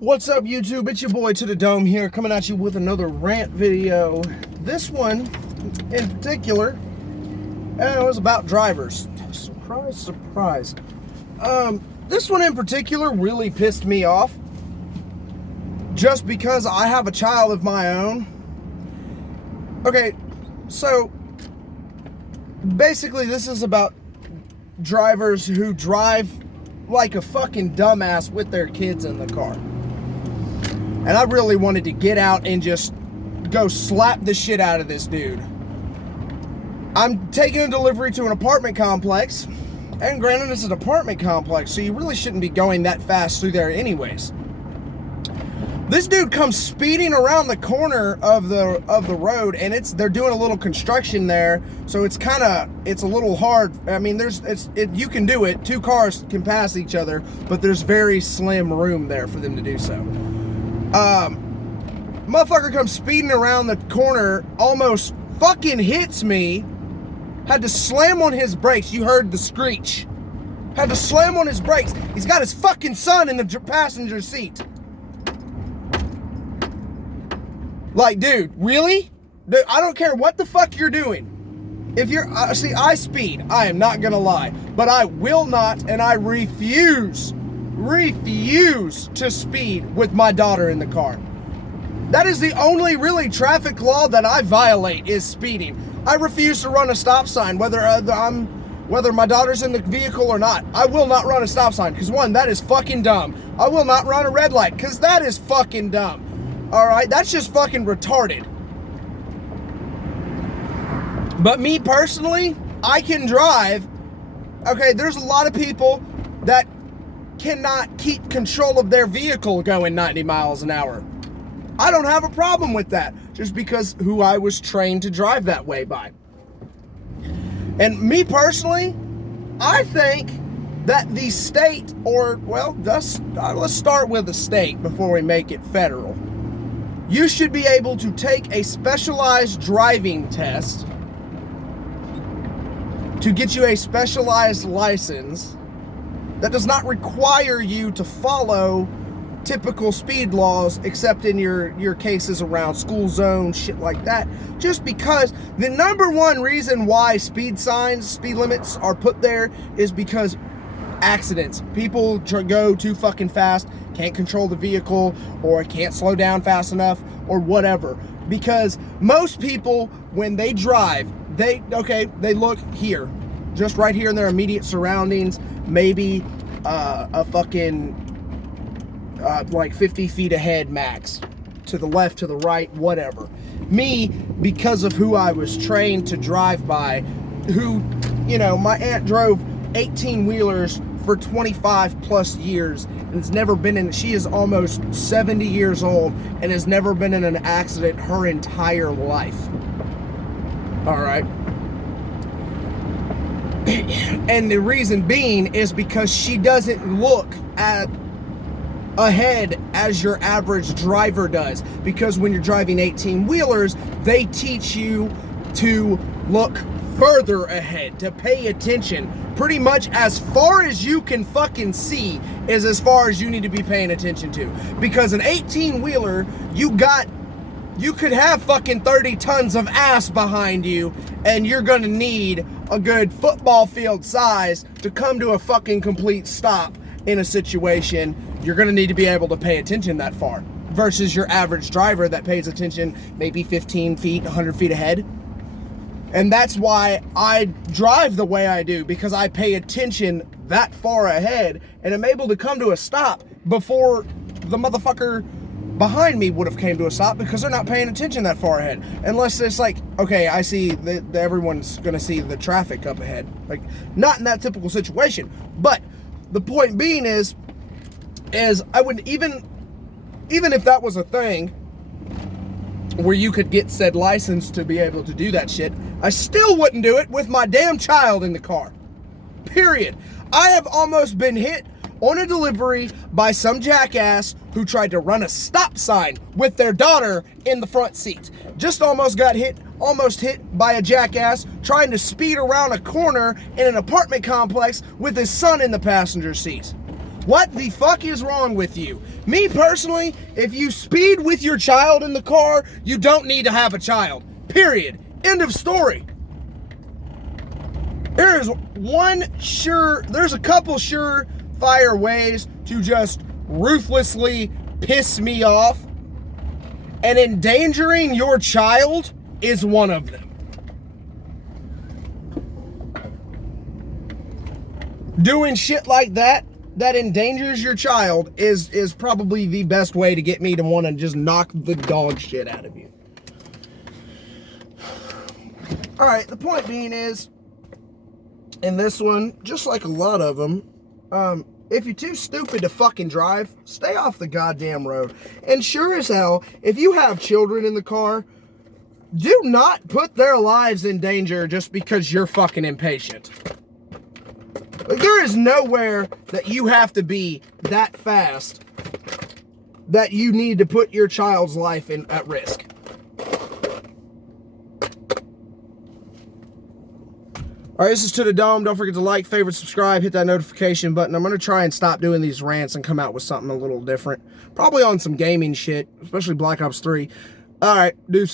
What's up, YouTube? It's your boy To The Dome here, coming at you with another rant video. This one, in particular, was about drivers. Surprise, surprise. This one in particular really pissed me off, just because I have a child of my own. Okay, so basically this is about drivers who drive like a fucking dumbass with their kids in the car. And I really wanted to get out and just go slap the shit out of this dude. I'm taking a delivery to an apartment complex, and granted it's an apartment complex, so you really shouldn't be going that fast through there anyways. This dude comes speeding around the corner of the road, and they're doing a little construction there, so it's a little hard. I mean, you can do it. Two cars can pass each other, but there's very slim room there for them to do so. Motherfucker comes speeding around the corner, almost fucking hits me. Had to slam on his brakes. You heard the screech. Had to slam on his brakes. He's got his fucking son in the passenger seat. Like, dude, really? Dude, I don't care what the fuck you're doing. If you're, I speed. I am not gonna lie. But I will not, and I refuse to speed with my daughter in the car. That is the only really traffic law that I violate, is speeding. I refuse to run a stop sign, whether my daughter's in the vehicle or not. I will not run a stop sign, because one, that is fucking dumb. I will not run a red light, because that is fucking dumb. Alright, that's just fucking retarded. But me personally, I can drive. Okay, there's a lot of people that cannot keep control of their vehicle going 90 miles an hour. I don't have a problem with that, just because who I was trained to drive that way by. And me personally, I think that the state, let's start with the state before we make it federal. You should be able to take a specialized driving test to get you a specialized license that does not require you to follow typical speed laws, except in your cases around school zones, shit like that. Just because the number one reason why speed limits are put there is because accidents. People go too fucking fast, can't control the vehicle, or can't slow down fast enough, or whatever. Because most people, when they drive, they look here, just right here in their immediate surroundings, maybe a fucking like 50 feet ahead max, to the left, to the right, whatever. Me, because of who I was trained to drive by, my aunt drove 18-wheelers for 25 plus years, and has never been in, she is almost 70 years old and has never been in an accident her entire life. All right. And the reason being is because she doesn't look ahead as your average driver does. Because when you're driving 18-wheelers, they teach you to look further ahead, to pay attention. Pretty much as far as you can fucking see is as far as you need to be paying attention to. Because an 18-wheeler, you could have fucking 30 tons of ass behind you, and you're gonna need a good football field size to come to a fucking complete stop in a situation. You're gonna need to be able to pay attention that far, versus your average driver that pays attention maybe 15 feet, 100 feet ahead. And that's why I drive the way I do, because I pay attention that far ahead, and I'm able to come to a stop before the motherfucker behind me would have came to a stop, because they're not paying attention that far ahead. Unless it's like, okay, I see that everyone's gonna see the traffic up ahead. Like, not in that typical situation. But the point being is I would, even if that was a thing where you could get said license to be able to do that shit, I still wouldn't do it with my damn child in the car. Period. I have almost been hit on a delivery by some jackass who tried to run a stop sign with their daughter in the front seat. Just almost hit by a jackass trying to speed around a corner in an apartment complex with his son in the passenger seat. What the fuck is wrong with you? Me personally, if you speed with your child in the car, you don't need to have a child. Period. End of story. There's a couple surefire ways to just ruthlessly piss me off, and endangering your child is one of them. Doing shit like that endangers your child is probably the best way to get me to want to just knock the dog shit out of you. Alright, the point being is, in this one, just like a lot of them, if you're too stupid to fucking drive, stay off the goddamn road. And sure as hell, if you have children in the car, do not put their lives in danger just because you're fucking impatient. Like, there is nowhere that you have to be that fast that you need to put your child's life at risk. Alright, this is To The Dome. Don't forget to like, favorite, subscribe, hit that notification button. I'm going to try and stop doing these rants and come out with something a little different. Probably on some gaming shit, especially Black Ops 3. Alright, deuces.